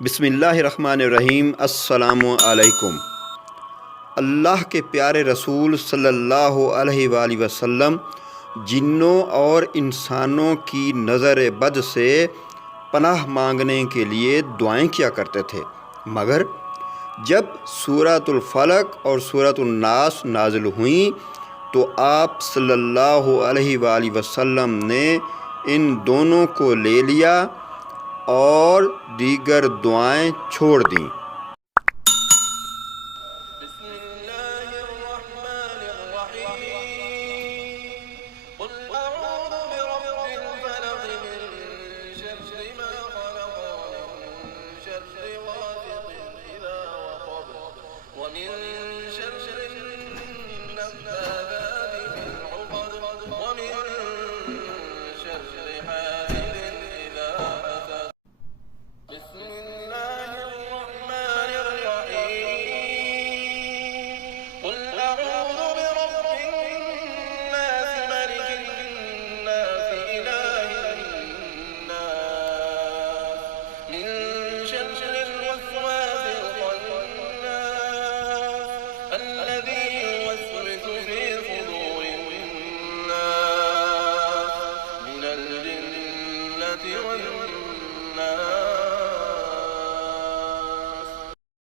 बिस्मिल्लाहिर्रहमानिर्रहीम। अस्सलामु अलैकुम। अल्लाह के प्यारे रसूल सल्लल्लाहु अलैहि वसल्लम जिन्नों और इंसानों की नज़र बद से पनाह मांगने के लिए दुआएं किया करते थे, मगर जब सूरतुल फलक और सूरतुन नास नाज़िल हुई तो आप सल्लल्लाहु अलैहि वसल्लम ने इन दोनों को ले लिया और दीगर दुआएं छोड़ दीं।